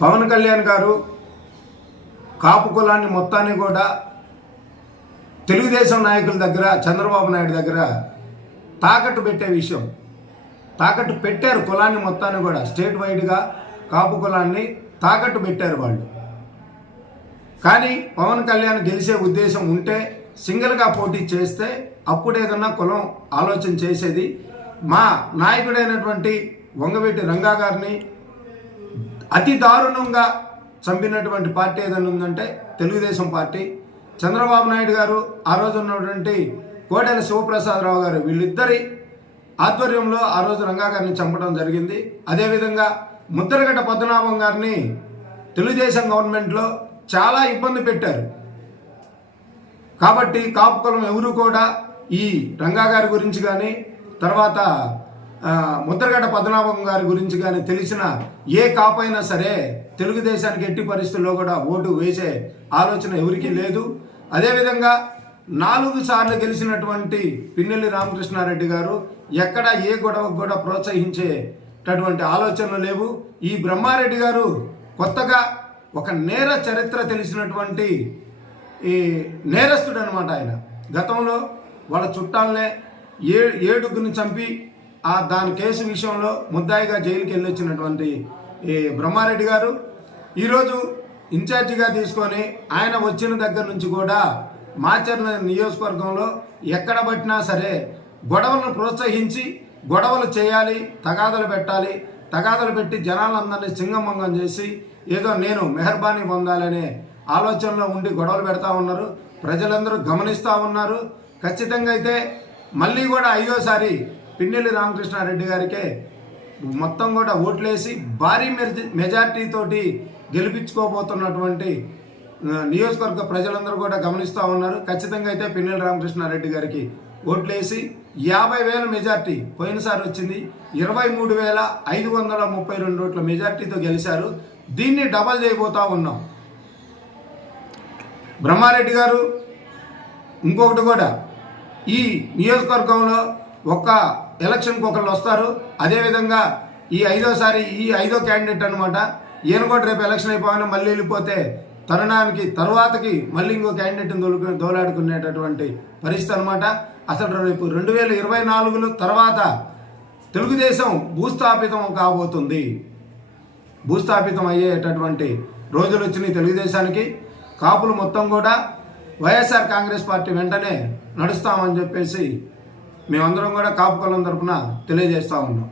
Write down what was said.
పవన్ కళ్యాణ్ గారు కాపు కులాన్ని మొత్తాన్ని కూడా తెలుగుదేశం నాయకుల దగ్గర చంద్రబాబు నాయుడు దగ్గర తాకట్టు పెట్టే విషయం. తాకట్టు పెట్టారు కులాన్ని మొత్తాన్ని కూడా. స్టేట్ వైడ్గా కాపు కులాన్ని తాకట్టు పెట్టారు వాళ్ళు. కానీ పవన్ కళ్యాణ్ గెలిచే ఉద్దేశం ఉంటే సింగిల్గా పోటీ చేస్తే అప్పుడు ఏదన్నా కులం ఆలోచన చేసేది మా నాయకుడైనటువంటి వంగవీటి రంగా గారిని అతి దారుణంగా చంపినటువంటి పార్టీ ఏదైనా ఉందంటే తెలుగుదేశం పార్టీ. చంద్రబాబు నాయుడు గారు ఆ రోజు ఉన్నటువంటి కోడెల శివప్రసాదరావు గారు వీళ్ళిద్దరి ఆధ్వర్యంలో ఆ రోజు రంగా గారిని చంపడం జరిగింది. అదేవిధంగా ముద్రగడ్డ పద్మనాభం గారిని తెలుగుదేశం గవర్నమెంట్లో చాలా ఇబ్బంది పెట్టారు. కాబట్టి కాపు కులం ఎవరు కూడా ఈ రంగా గారి గురించి కానీ తర్వాత ముద్రగడ్డ పద్మనాభం గారి గురించి కానీ తెలిసిన ఏ కాపైనా సరే తెలుగుదేశానికి ఎట్టి పరిస్థితుల్లో కూడా ఓటు వేసే ఆలోచన ఎవరికీ లేదు. అదేవిధంగా నాలుగు సార్లు గెలిచినటువంటి పిన్నెల్లి రామకృష్ణారెడ్డి గారు ఎక్కడ ఏ గొడవకు కూడా ప్రోత్సహించేటటువంటి ఆలోచనలు లేవు. ఈ బ్రహ్మారెడ్డి గారు కొత్తగా ఒక నేర చరిత్ర తెలిసినటువంటి ఈ నేరస్తుడు అనమాట ఆయన. గతంలో వాళ్ళ చుట్టాలనే ఏ ఏడుగుని చంపి ఆ దాని కేసు విషయంలో ముద్దాయిగా జైలుకి వెళ్ళొచ్చినటువంటి ఈ బ్రహ్మారెడ్డి గారు ఈరోజు ఇన్ఛార్జిగా తీసుకొని ఆయన వచ్చిన దగ్గర నుంచి కూడా మాచర్ల నియోజకవర్గంలో ఎక్కడ పట్టినా సరే గొడవలను ప్రోత్సహించి గొడవలు చేయాలి తగాదలు పెట్టాలి తగాదలు పెట్టి జనాలందరినీ సింగమంగం చేసి ఏదో నేను మెహర్బానీ పొందాలనే ఆలోచనలో ఉండి గొడవలు పెడతా ఉన్నారు. ప్రజలందరూ గమనిస్తూ ఉన్నారు. ఖచ్చితంగా అయితే మళ్ళీ కూడా ఐదోసారి పిన్నెల్లి రామకృష్ణారెడ్డి గారికే మొత్తం కూడా ఓట్లేసి భారీ మెజ- తోటి గెలిపించుకోబోతున్నటువంటి నియోజకవర్గ ప్రజలందరూ కూడా గమనిస్తూ ఉన్నారు. ఖచ్చితంగా అయితే పిన్నెల్లి రామకృష్ణారెడ్డి గారికి ఓట్లేసి యాభై వేల మెజార్టీ పోయినసారి వచ్చింది. ఇరవై మూడు వేల ఐదు వందల ముప్పై రెండు ఓట్ల మెజార్టీతో గెలిచారు. దీన్ని డబల్ చేయబోతా ఉన్నాం. బ్రహ్మారెడ్డి గారు ఇంకొకటి కూడా ఈ నియోజకవర్గంలో ఒక్క ఎలక్షన్కి ఒకళ్ళు వస్తారు. అదేవిధంగా ఈ ఐదోసారి ఈ ఐదో క్యాండిడేట్ అనమాట ఈయన కూడా రేపు ఎలక్షన్ అయిపోగానే మళ్ళీ వెళ్ళిపోతే తరుణానికి తరువాతకి మళ్ళీ ఇంకో క్యాండిడేట్ని దొలుకు దోలాడుకునేటటువంటి పరిస్థితి అనమాట అసలు రేపు రెండు వేల ఇరవై నాలుగులో తర్వాత తెలుగుదేశం భూస్థాపితం కాబోతుంది. భూస్థాపితం అయ్యేటటువంటి రోజులు వచ్చినాయి తెలుగుదేశానికి. కాపులు మొత్తం కూడా వైఎస్ఆర్ కాంగ్రెస్ పార్టీ వెంటనే నడుస్తామని చెప్పేసి మేమందరం కూడా కాపు కులం తరఫున తెలియజేస్తూ ఉన్నాం.